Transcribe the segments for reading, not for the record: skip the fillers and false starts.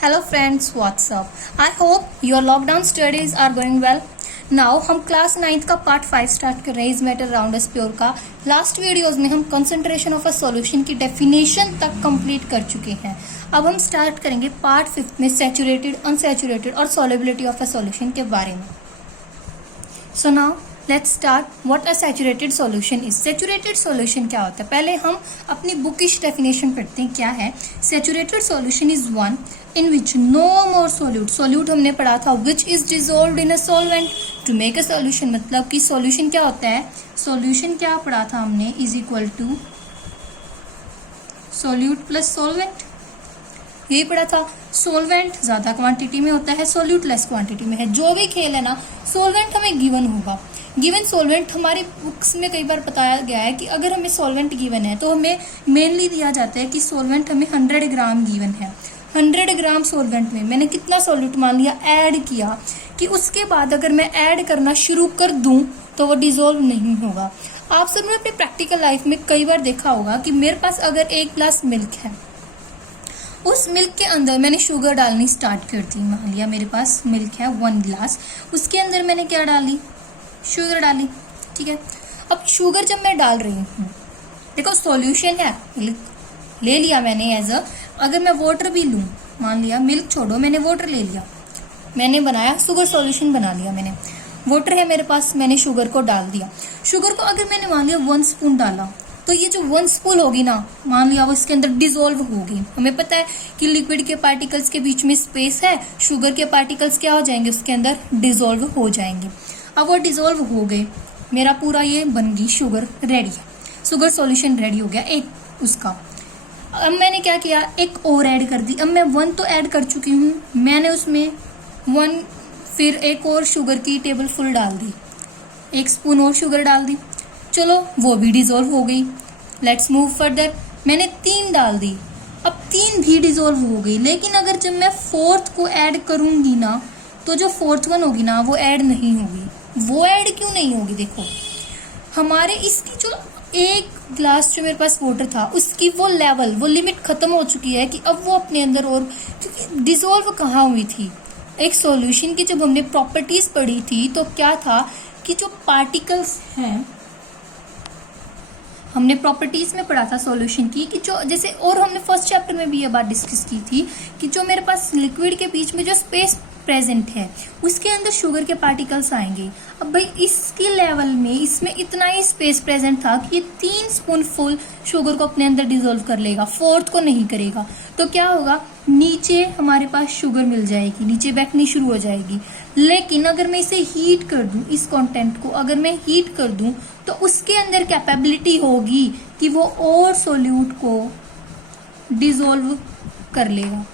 Hello friends, what's up? I hope your lockdown studies are going well. Now हम class 9th का part 5 start कर रहे हैं is matter round S pure का। Last videos में हम कंसंट्रेशन ऑफ अ सॉल्यूशन की definition तक कंप्लीट कर चुके हैं। अब हम स्टार्ट करेंगे पार्ट 5 में सैचुरेटेड, अनसैचुरेटेड और सॉल्युबिलिटी ऑफ अ सॉल्यूशन के बारे में। So now let's start what a saturated solution is. Saturated solution क्या होता है, पहले हम अपनी बुकिश डेफिनेशन पढ़ते हैं। क्या है saturated solution? Is one in which no more solute. Solute हमने पढ़ा था which is dissolved in a solvent to make a solution. मतलब कि सॉल्यूशन क्या होता है, सॉल्यूशन क्या पढ़ा था हमने, is equal to solute plus solvent, यही पढ़ा था। सोलवेंट ज्यादा क्वांटिटी में होता है, सोल्यूट लेस क्वांटिटी में है। जो भी खेल है ना, सोलवेंट हमें गिवन होगा। गिवन सोलवेंट हमारी बुक्स में कई बार बताया गया है कि अगर हमें सोलवेंट गिवन है तो हमें मेनली दिया जाता है कि सोलवेंट हमें 100 ग्राम गिवन है। 100 ग्राम सोलवेंट में मैंने कितना सोल्यूट मान लिया, ऐड किया, कि उसके बाद अगर मैं ऐड करना शुरू कर दूं तो वो डिजोल्व नहीं होगा। आप सबने अपने प्रैक्टिकल लाइफ में कई बार देखा होगा कि मेरे पास अगर 1 ग्लास मिल्क है, उस मिल्क के अंदर मैंने शुगर डालनी स्टार्ट कर दी। मान लिया मेरे पास मिल्क है 1 ग्लास, उसके अंदर मैंने क्या डाली, शुगर डाली। ठीक है, अब शुगर जब मैं डाल रही हूँ, देखो सॉल्यूशन है, मिल्क ले लिया मैंने एज अ, अगर मैं वाटर भी लूँ, मान लिया मिल्क छोड़ो, मैंने वाटर ले लिया, मैंने बनाया शुगर सॉल्यूशन बना लिया। मैंने वाटर है मेरे पास, मैंने शुगर को डाल दिया। शुगर को अगर मैंने मान लिया 1 स्पून डाला, तो ये जो 1 स्पून होगी ना, मान लिया वो इसके अंदर डिजोल्व होगी। हमें पता है कि लिक्विड के पार्टिकल्स के बीच में स्पेस है, शुगर के पार्टिकल्स क्या हो जाएंगे, उसके अंदर डिजोल्व हो जाएंगे। अब वो डिजोल्व हो गए, मेरा पूरा ये बन गई शुगर रेडी है, शुगर सॉल्यूशन रेडी हो गया एक उसका। अब मैंने क्या किया, एक और ऐड कर दी। अब मैं 1 तो ऐड कर चुकी हूँ, मैंने उसमें 1 फिर एक और शुगर की टेबल फुल डाल दी, 1 स्पून और शुगर डाल दी। चलो वो भी डिजोल्व हो गई। लेट्स मूव फर्दर, मैंने 3 डाल दी, अब 3 भी डिजोल्व हो गई। लेकिन अगर जब मैं 4th को ऐड करूंगी ना, तो जो 4th वन होगी ना, वो ऐड नहीं होगी। वो ऐड क्यों नहीं होगी, देखो हमारे इसकी जो 1 ग्लास जो मेरे पास वाटर था, उसकी वो लेवल, वो लिमिट खत्म हो चुकी है कि अब वो अपने अंदर, और क्योंकि डिजोल्व कहाँ हुई थी, एक सॉल्यूशन की जब हमने प्रॉपर्टीज पढ़ी थी तो क्या था कि जो पार्टिकल्स हैं, हमने प्रॉपर्टीज में पढ़ा था सॉल्यूशन की कि जो जैसे, और हमने फर्स्ट चैप्टर में भी ये बात डिस्कस की थी कि जो मेरे पास लिक्विड के बीच में जो स्पेस प्रेजेंट है, उसके अंदर शुगर के पार्टिकल्स आएंगे। अब भाई इसके लेवल में, इसमें इतना ही स्पेस प्रेजेंट था कि ये 3 स्पून फुल शुगर को अपने अंदर डिजोल्व कर लेगा, 4th को नहीं करेगा। तो क्या होगा, नीचे हमारे पास शुगर मिल जाएगी, नीचे बैठनी शुरू हो जाएगी। लेकिन अगर मैं इसे हीट कर दूं, इस कंटेंट को अगर मैं हीट कर दूं, तो उसके अंदर कैपेबिलिटी होगी कि वो और सोल्यूट को डिजोल्व कर लेगा।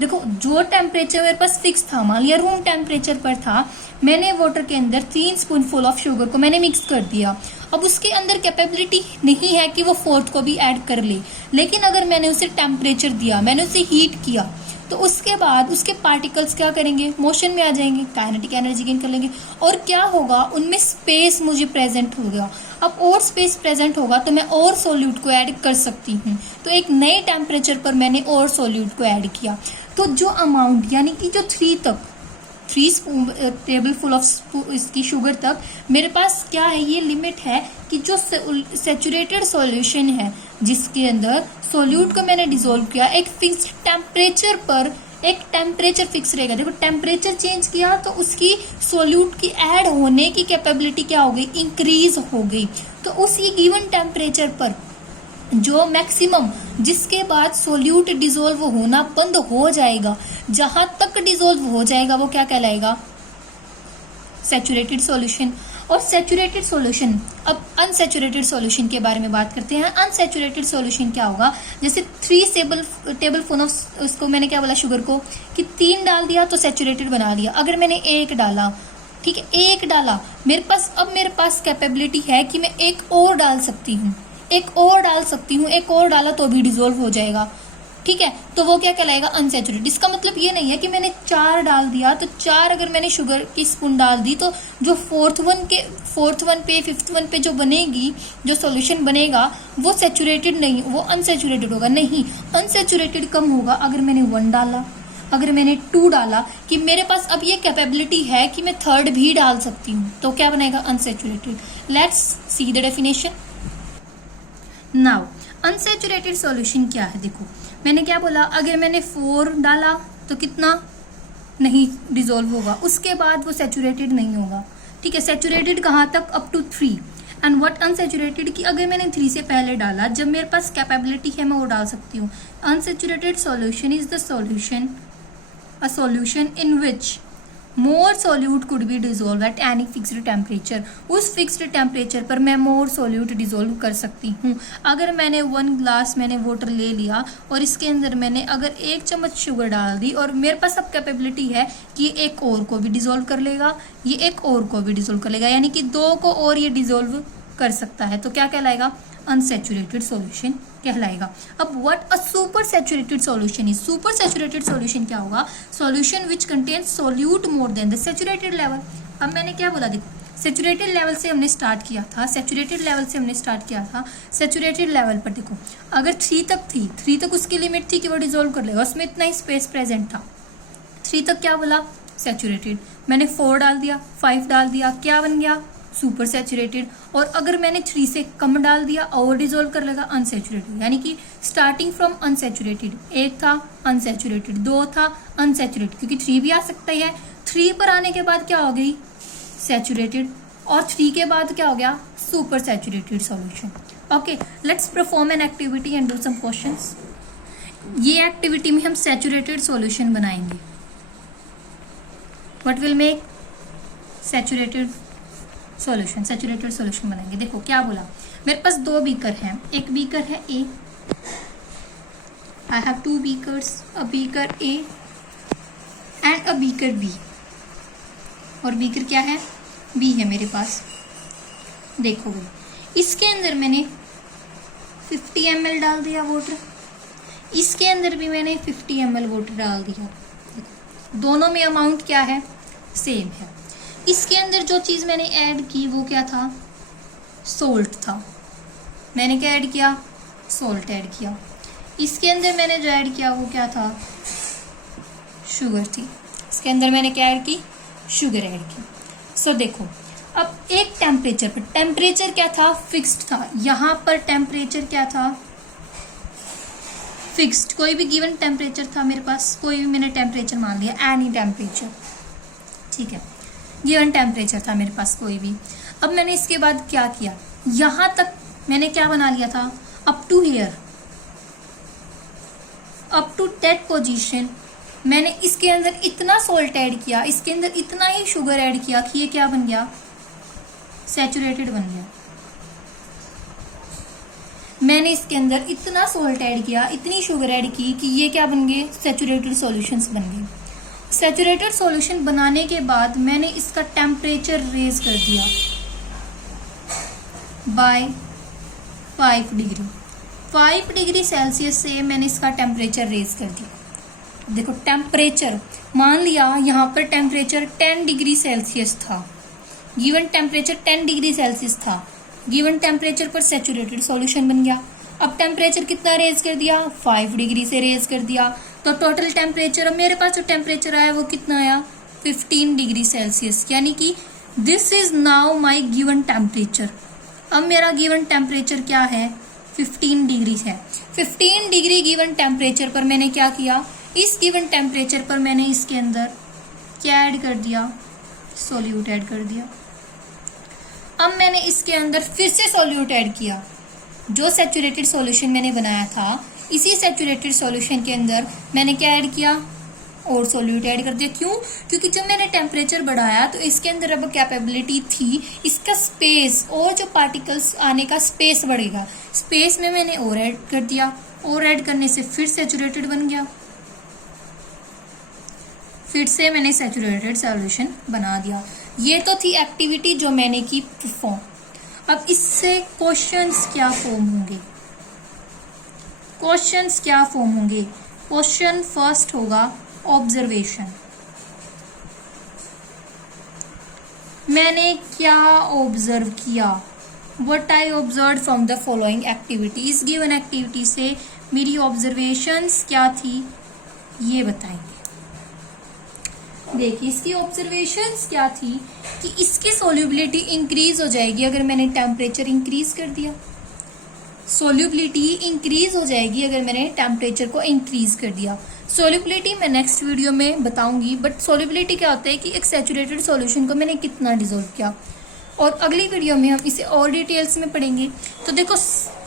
देखो जो टेम्परेचर मेरे पास फिक्स था, मान लिया रूम टेम्परेचर पर था, मैंने वाटर के अंदर 3 स्पून फुल ऑफ शुगर को मैंने मिक्स कर दिया। अब उसके अंदर कैपेबिलिटी नहीं है कि वो 4th को भी ऐड कर ले। लेकिन अगर मैंने उसे टेम्परेचर दिया, मैंने उसे हीट किया, तो उसके बाद उसके पार्टिकल्स क्या करेंगे, मोशन में आ जाएंगे, काइनेटिक एनर्जी गेन कर लेंगे। और क्या होगा, उनमें स्पेस मुझे प्रेजेंट होगा। अब और स्पेस प्रेजेंट होगा तो मैं और सोल्यूट को ऐड कर सकती हूँ। तो एक नए टेम्परेचर पर मैंने और सोल्यूट को ऐड किया। तो जो अमाउंट, यानी कि जो 3 स्पून टेबल फुल ऑफ इसकी शुगर तक मेरे पास क्या है, ये लिमिट है कि जो सैचुरेटेड सॉल्यूशन है, जिसके अंदर सोल्यूट को मैंने डिसॉल्व किया, एक फिक्स्ड टेम्परेचर पर, एक टेम्परेचर फिक्स रहेगा। देखो टेम्परेचर चेंज किया तो उसकी सोल्यूट की ऐड होने की कैपेबिलिटी क्या हो गई, इंक्रीज हो गई। तो उसी गिवन टेम्परेचर पर जो मैक्सिमम, जिसके बाद सोल्यूट डिसॉल्व होना बंद हो जाएगा, जहां तक डिसॉल्व हो जाएगा वो क्या कहलाएगा, सैचुरेटेड सॉल्यूशन। और सैचुरेटेड सॉल्यूशन, अब अनसैचुरेटेड सॉल्यूशन के बारे में बात करते हैं। अनसैचुरेटेड सॉल्यूशन क्या होगा, जैसे 3 टेबल स्पून ऑफ, उसको मैंने क्या बोला, शुगर को, कि 3 डाल दिया तो सैचुरेटेड बना लिया। अगर मैंने 1 डाला, ठीक है 1 डाला, मेरे पास, अब मेरे पास कैपेबिलिटी है कि मैं 1 और डाल सकती हूँ, 1 और डाल सकती हूँ, 1 और डाला तो भी डिसॉल्व हो जाएगा। ठीक है, तो वो क्या कहलाएगा, अनसैचुरेटेड। इसका मतलब ये नहीं है कि मैंने 4 डाल दिया तो 4 अगर मैंने शुगर की स्पून डाल दी तो जो 4th वन पे 5th वन पे जो बनेगी, जो सॉल्यूशन बनेगा, वो सैचुरेटेड नहीं, वो अनसैचुरेटेड होगा। नहीं, अनसैचुरेटेड कम होगा अगर मैंने 1 डाला, अगर मैंने 2 डाला कि मेरे पास अब ये कैपेबिलिटी है कि मैं थर्ड भी डाल सकती हूँ, तो क्या बनेगा? Unsaturated. Let's see the definition now. Unsaturated solution क्या है? देखो मैंने क्या बोला, अगर मैंने 4 डाला तो कितना नहीं डिजोल्व होगा, उसके बाद वो सेचुरेटेड नहीं होगा। ठीक है, सेचुरेटेड कहाँ तक? Up to 3। And what unsaturated, कि अगर मैंने 3 से पहले डाला, जब मेरे पास कैपेबिलिटी है मैं वो डाल सकती हूँ। Unsaturated solution is the solution, a solution in which more solute could be dissolve at any fixed temperature. उस फिक्स्ड टेम्परेचर पर मैं मोर सोल्यूट डिजोल्व कर सकती हूँ। अगर मैंने 1 ग्लास मैंने वाटर ले लिया और इसके अंदर मैंने अगर 1 चम्मच शुगर डाल दी और मेरे पास अब कैपेबिलिटी है कि ये एक और को भी डिजोल्व कर लेगा, ये एक और को भी डिजोल्व कर लेगा, यानी कि 2 को और ये डिजोल्व कर सकता है, तो क्या कहलाएगा? अनसेचुरेटेड सॉल्यूशन कहलाएगा। अब what a super saturated solution is? Super saturated solution क्या होगा? Solution which contains solute more than the saturated level. अब मैंने क्या बोला? देखो सैचुरेटेड लेवल से हमने स्टार्ट किया था, सैचुरेटेड लेवल पर देखो अगर 3 तक थी, 3 तक उसकी लिमिट थी कि वो डिजोल्व कर लेगा, उसमें इतना ही स्पेस प्रेजेंट था। 3 तक क्या बोला? सैचुरेटेड। मैंने 4 डाल दिया, 5 डाल दिया, क्या बन गया? Super saturated. और अगर मैंने 3 से कम डाल दिया और डिजोल्व कर लेगा, अनसैचुरेटेड। यानी कि स्टार्टिंग फ्रॉम अनसैचुरेटेड, 1 था अनसैचुरेटेड, 2 था अनसैचुरेटेड, क्योंकि 3 भी आ सकता है। 3 पर आने के बाद क्या हो गई? सैचुरेटेड। और 3 के बाद क्या हो गया? Supersaturated solution. Okay, let's perform an activity and do some questions. ये एक्टिविटी में हम सैचुरेटेड सॉल्यूशन बनाएंगे। What will make? Saturated solution बनाएंगे। देखो क्या बोला, मेरे पास 2 बीकर हैं। एक बीकर है A, I have 2 beakers, a beaker A and a beaker B. और बीकर क्या है? बी है मेरे पास। देखो भाई, इसके अंदर मैंने 50 ml डाल दिया वाटर, इसके अंदर भी मैंने 50 ml वाटर डाल दिया। दोनों में अमाउंट क्या है? सेम है। इसके अंदर जो चीज़ मैंने ऐड की वो क्या था? सोल्ट था। मैंने क्या ऐड किया? सोल्ट ऐड किया। इसके अंदर मैंने जो ऐड किया वो क्या था? शुगर थी। इसके अंदर मैंने क्या ऐड की? शुगर ऐड की। सो देखो अब एक टेम्परेचर पर, टेम्परेचर क्या था? फिक्स्ड था। यहाँ पर टेम्परेचर क्या था? फिक्स्ड। कोई भी गिवन टेम्परेचर था मेरे पास, कोई भी मैंने टेम्परेचर मान लिया, एनी टेम्परेचर। ठीक है, गिवन टेम्परेचर था मेरे पास कोई भी। अब मैंने इसके बाद क्या किया? यहाँ तक मैंने क्या बना लिया था? Up to here, up to that position मैंने इसके अंदर इतना सॉल्ट ऐड किया, इसके अंदर इतना ही शुगर ऐड किया कि ये क्या बन गया? सैचुरेटेड बन गया। मैंने इसके अंदर इतना सॉल्ट ऐड किया, इतनी शुगर ऐड की कि ये क्या बन गए? सैचुरेटेड सॉल्यूशंस बन गए। सैचुरेटेड सॉल्यूशन बनाने के बाद मैंने इसका टेम्परेचर रेज कर दिया बाय 5 डिग्री। 5 डिग्री सेल्सियस से मैंने इसका टेम्परेचर रेज कर दिया। देखो टेम्परेचर मान लिया, यहाँ पर टेम्परेचर 10 डिग्री सेल्सियस था, गिवन टेम्परेचर 10 डिग्री सेल्सियस था। गिवन टेम्परेचर पर सैचुरेटेड सॉल्यूशन बन गया। अब टेम्परेचर कितना रेज कर दिया? 5 डिग्री से रेज कर दिया। तो टोटल टेम्परेचर, अब मेरे पास जो टेम्परेचर आया वो कितना आया? 15 डिग्री सेल्सियस। यानी कि this is now my given temperature. अब मेरा गिवन टेम्परेचर क्या है? 15 डिग्री है। 15 डिग्री गिवन टेम्परेचर पर मैंने क्या किया? इस गिवन टेम्परेचर पर मैंने इसके अंदर क्या ऐड कर दिया? सोल्यूट ऐड कर दिया। अब मैंने इसके अंदर फिर से सोल्यूट ऐड किया। जो सैचुरेटेड सॉल्यूशन मैंने बनाया था, इसी सैचुरेटेड सॉल्यूशन के अंदर मैंने क्या ऐड किया? और सोल्यूट ऐड कर दिया। क्यों? क्योंकि जब मैंने टेम्परेचर बढ़ाया तो इसके अंदर अब कैपेबिलिटी थी, इसका स्पेस और जो पार्टिकल्स आने का स्पेस बढ़ेगा। स्पेस में मैंने और ऐड कर दिया, और ऐड करने से फिर सैचुरेटेड बन गया। फिर से मैंने सैचुरेटेड सॉल्यूशन बना दिया। ये तो थी एक्टिविटी जो मैंने की परफॉर्म। अब इससे क्वेश्चंस क्या फॉर्म होंगे? क्वेश्चंस क्या फॉर्म होंगे? क्वेश्चन फर्स्ट होगा ऑब्जर्वेशन। मैंने क्या ऑब्जर्व किया? What I observe from the following activities. Given activity से मेरी ऑब्जर्वेशंस क्या थी ये बताएंगे। देखिए इसकी ऑब्जर्वेशंस क्या थी कि इसकी सोल्यूबिलिटी इंक्रीज हो जाएगी अगर मैंने टेम्परेचर इंक्रीज कर दिया। सोल्यूबिलिटी इंक्रीज हो जाएगी अगर मैंने टेम्परेचर को इंक्रीज कर दिया। सोल्यूबिलिटी मैं नेक्स्ट वीडियो में बताऊंगी, बट सोल्यूबिलिटी क्या होता है कि एक सैचुरेटेड सॉल्यूशन को मैंने कितना डिसॉल्व किया, और अगली वीडियो में हम इसे और डिटेल्स में पढ़ेंगे। तो देखो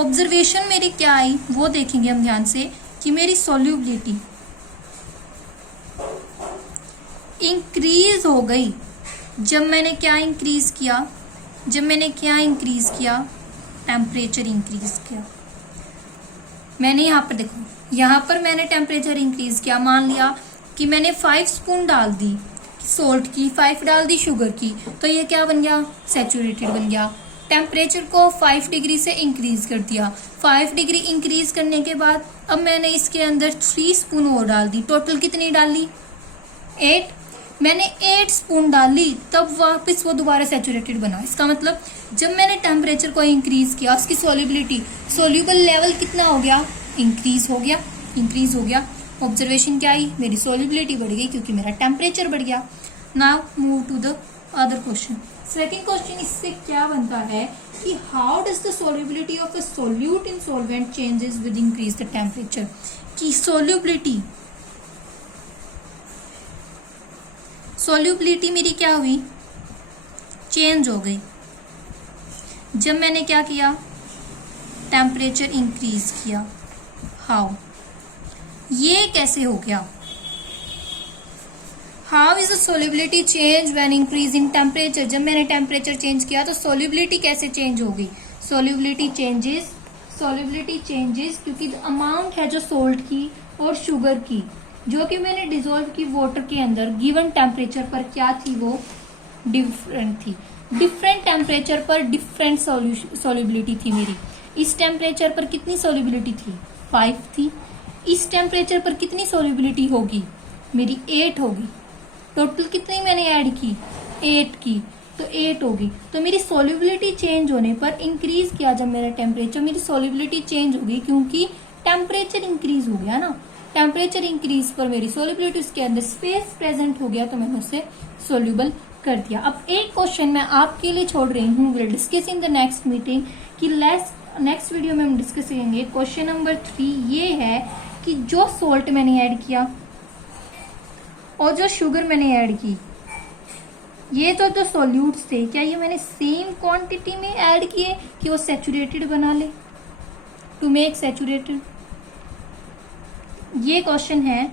ऑब्जर्वेशन मेरी क्या आई वो देखेंगे हम ध्यान से कि मेरी सोल्यूबिलिटी इंक्रीज हो गई जब मैंने क्या इंक्रीज किया, टेम्परेचर इंक्रीज किया। मैंने यहाँ पर देखो, यहाँ पर मैंने टेम्परेचर इंक्रीज किया। मान लिया कि मैंने 5 स्पून डाल दी सोल्ट की, 5 डाल दी शुगर की, तो ये क्या बन गया, सैचुरेटेड बन गया। टेम्परेचर को 5 डिग्री से इंक्रीज कर दिया। 5 डिग्री इंक्रीज करने के बाद अब मैंने इसके अंदर 3 स्पून और डाल दी। टोटल कितनी डाली, 8। मैंने 8 स्पून डाली, तब वापस वो दोबारा सैचुरेटेड बना। इसका मतलब जब मैंने टेम्परेचर को इंक्रीज किया, उसकी सोल्यूबिलिटी, सोल्यूबल लेवल कितना हो गया, इंक्रीज हो गया। ऑब्जर्वेशन क्या आई, मेरी सोल्यूबिलिटी बढ़ गई क्योंकि मेरा टेम्परेचर बढ़ गया। Now move to the other question. Second question इससे क्या बनता है कि how does the solubility of a solute in solvent changes with increase the temperature. की सोल्यूबिलिटी मेरी क्या हुई, चेंज हो गई जब मैंने क्या किया, टेम्परेचर इंक्रीज किया। हाउ, ये कैसे हो गया, how is the solubility change when increase in temperature. जब मैंने टेम्परेचर चेंज किया तो सोल्यूबिलिटी कैसे चेंज हो गई, सोल्यूबिलिटी चेंजेस क्योंकि अमाउंट है जो सोल्ट की और शुगर की जो कि मैंने डिसॉल्व की वाटर के अंदर गिवन टेम्परेचर पर क्या थी, वो डिफरेंट थी। डिफरेंट टेम्परेचर पर डिफरेंट सोल्यूबिलिटी थी मेरी। इस टेम्परेचर पर कितनी सोल्यूबिलिटी थी, 5 थी। इस टेम्परेचर पर कितनी सोल्यूबिलिटी होगी, मेरी 8 होगी। टोटल कितनी मैंने ऐड की, 8 की, तो 8 होगी। तो मेरी सोल्यूबिलिटी चेंज होने पर इंक्रीज किया जब मेरा टेम्परेचर, मेरी सोल्यूबिलिटी चेंज होगी क्योंकि टेम्परेचर इंक्रीज हो गया ना। टेम्परेचर इंक्रीज पर मेरी सोल्यूबिलिटी, उसके अंदर स्पेस प्रेजेंट हो गया तो मैंने उसे सोल्यूबल कर दिया। अब एक क्वेश्चन मैं आपके लिए छोड़ रही हूँ, will discuss in the next meeting, कि नेक्स्ट वीडियो में हम डिस्कस करेंगे। क्वेश्चन नंबर 3 ये है कि जो सोल्ट मैंने ऐड किया और जो शुगर मैंने ऐड की, ये तो सोल्यूट्स थे, क्या ये मैंने सेम क्वांटिटी में ऐड किए कि वो सैचुरेटेड बना ले, टू मेक सैचुरेटेड। ये क्वेश्चन है,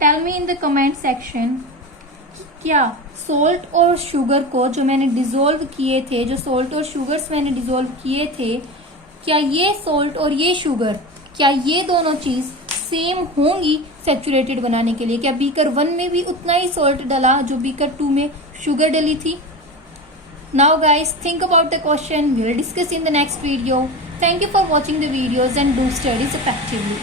tell me in the comment section, क्या सोल्ट और शुगर को जो मैंने डिसॉल्व किए थे, जो सोल्ट और शुगर्स मैंने डिसॉल्व किए थे, क्या ये सोल्ट और ये शुगर, क्या ये दोनों चीज सेम होंगी सैचुरेटेड बनाने के लिए। क्या बीकर 1 में भी उतना ही सोल्ट डला जो बीकर 2 में शुगर डली थी। Now guys think about the question, we will discuss in the next video. Thank you for watching the videos and do studies effectively.